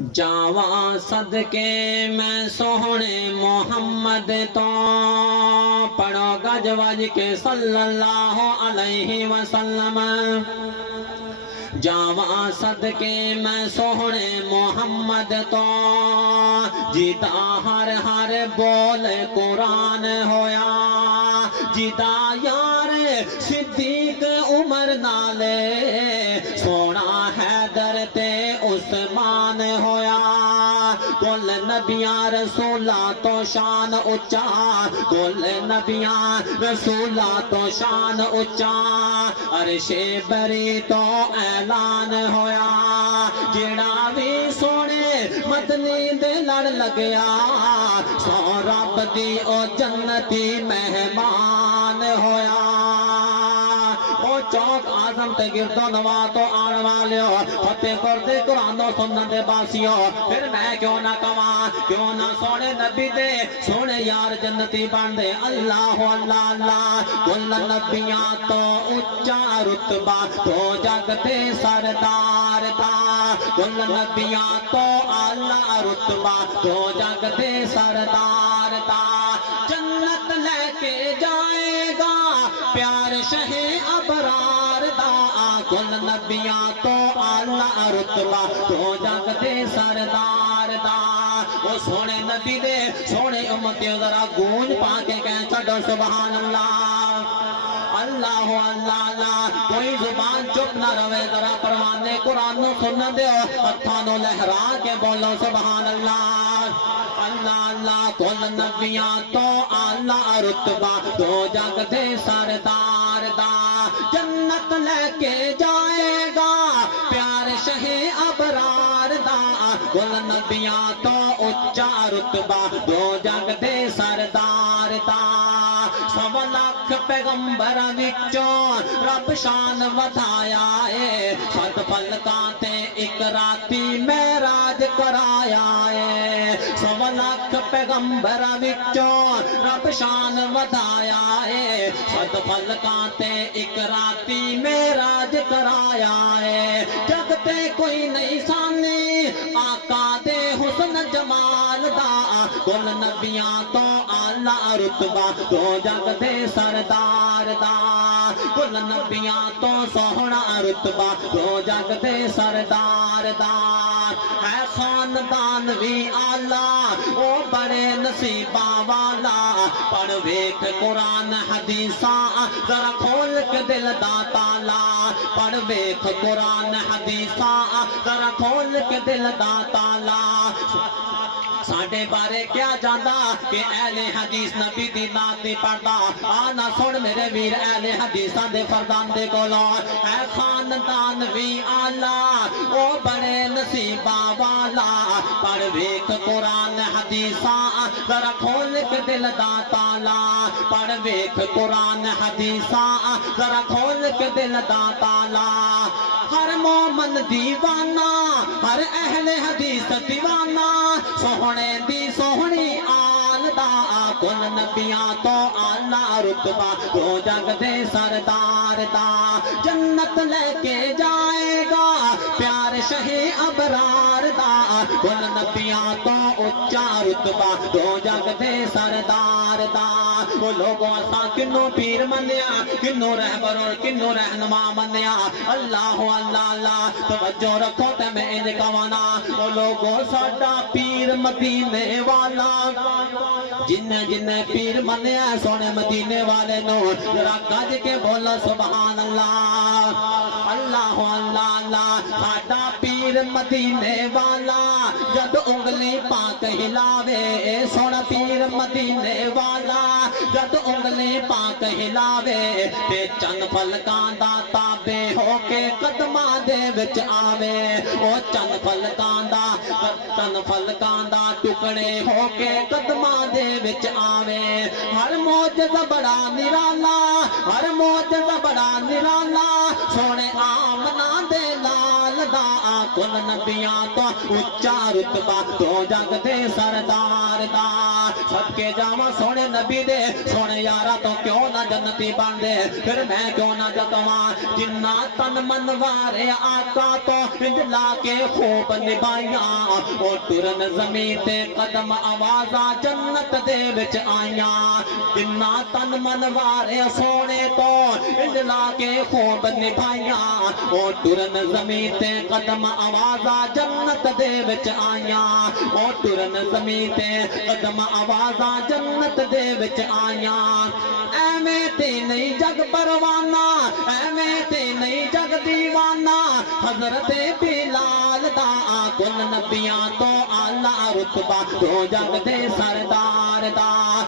جاواں صدقے میں سوہنے محمد تو پڑھو گج وج کے صلی اللہ علیہ وسلم جاواں صدقے میں سوہنے محمد تو جیتا ہر ہر بول قرآن ہویا جیتا یار صدیق عمر نالے سونا حیدر تے عثمان ہویا کل نبیاں رسولہ تو شان اچا کل نبیاں رسولہ تو شان اچا عرش بری تو اعلان ہویا جڑا بھی سونے مدنی دے لڑ لگیا سو رب دی او جنتی مہمان ہویا چوک آزم تے گردو نوا تو آن والیو فتح کردے قرآن و سنت باسیو پھر میں کیوں نہ کواں کیوں نہ سونے نبی دے سونے یار جنتی بن دے اللہ اللہ اللہ کل نبیاں تو اچا رتبہ تو جگ دے سردار دا کل نبیاں تو اللہ رتبہ تو جگ دے سردار دا جنت لے کے جائے گا پیار شہ ابرار دا کل نبیاں تو اعلیٰ رتبہ تو جگ دے سردار دا وہ سونے نبی دے سونے امتیوں ذرا گونج پا کے کہیں چھڑو سبحان اللہ اللہ اللہ اللہ کوئی زبان چپ نہ روے ذرا پروانے قرآن سنن دے ہتھانوں لہرا کے بولو سبحان اللہ اللہ اللہ کل نبیاں تو اعلیٰ رتبہ تو جگ دے سردار دا جنت لے کے جائے گا پیار شہ ابرار دا کل نبیاں تو اچا رتبہ دو جگ دے سردار دا سوا لاکھ پیغمبر وچوں رب شان ودھایا ہے سات فلکاں تے ایک راتی معراج کرایا ہے سوا لاکھ پیغمبر وچوں رب شان ودھایا ہے سات فلکاں تے ایک راتی معراج کرایا ہے جگ تے کوئی نہیں سانی آقا دے حسن جمال دا کل نبیاں تو اعلیٰ رتبہ تو جگ دے سردار دا کل نبیاں تو سوہنا رتبہ تو جگ دے سردار دا ہے خاندان بھی اعلیٰ او بڑے نصیباں والا پڑھ ویکھ قرآن حدیثاں ذرا کھول کے دل دا تالا پڑھ ویکھ قرآن حدیثاں ذرا کھول کے دل دا تالا ساڑھے بارے کیا جاندہ کہ اہل حدیث نبی دی نات نہیں پڑھدا آنا سن میرے ویر اہل حدیثان دے فردان دے کولو اے خاندان بھی اعلیٰ او بڑے نصیباں والا پڑھ ویکھ قرآن حدیثاں ذرا کھول کے دل دا تالا پڑھ ویکھ قرآن حدیثاں ذرا کھول کے دل دا تالا ہر مومن دیوانہ ہر اہل حدیث دیوانہ سوہنے دی سوہنی آل دا کل نبیاں تو اعلیٰ رتبہ تو جگ دے سردار دا جنت لے کے جائے گا پیار شہ ابرار دا کل نبیاں تو اچا رتبہ تو جگ دے سردار دا وہ لوگوں اساں کنوں پیر منیا کنوں رہبر اور کنوں رہنما منیا اللہ اللہ اللہ توجہ رکھو تے میں ان کوانا وہ لوگوں ساڈا پیر مدینے والا جن جن پیر منیا سونے مدینے والے نو ذرا گج کے بولا سبحان اللہ اللہ اللہ اللہ ساڈا پیر مدینے والا جد انگلی پاک ہلاوے سونا پیر مدینے والا جد انگلی پاک ہلاوے تے چند فلکاں دا تابے ہو کے قدماں دے وچ آوے او چند فلکاں دا ٹکڑے ہو کے قدماں دے وچ آوے ہر معجزہ بڑا نرالا ہر معجزہ بڑا نرالا سونے آمنہ دے لال دا کل نبیاں تو اچا رتبہ دو جگ دے سردار دا صدقے جاواں سونے نبی دے سونے یارا تو کیوں نہ جنتی بن دے پھر میں کیوں نہ جتواں جنہ تن من وارے آقا تو انجلا کے خوب نبھائیاں او ٹرن زمین تے قدم آوازاں جنت دے وچ آئیاں جنہ تن من وارے سونے تو انجلا کے خوب نبھائیاں او ٹرن زمین تے قدم آوازاں جنت دے وچ آئیاں او ٹرن زمین تے قدم آوازاں جنت دے وچ آئیاں ایویں تے نہیں جگ پروانہ ایویں تے نہیں جگ دیوانہ حضرت بلال دا کل نبیاں تو اعلیٰ رتبہ دو جگ دے سردار دا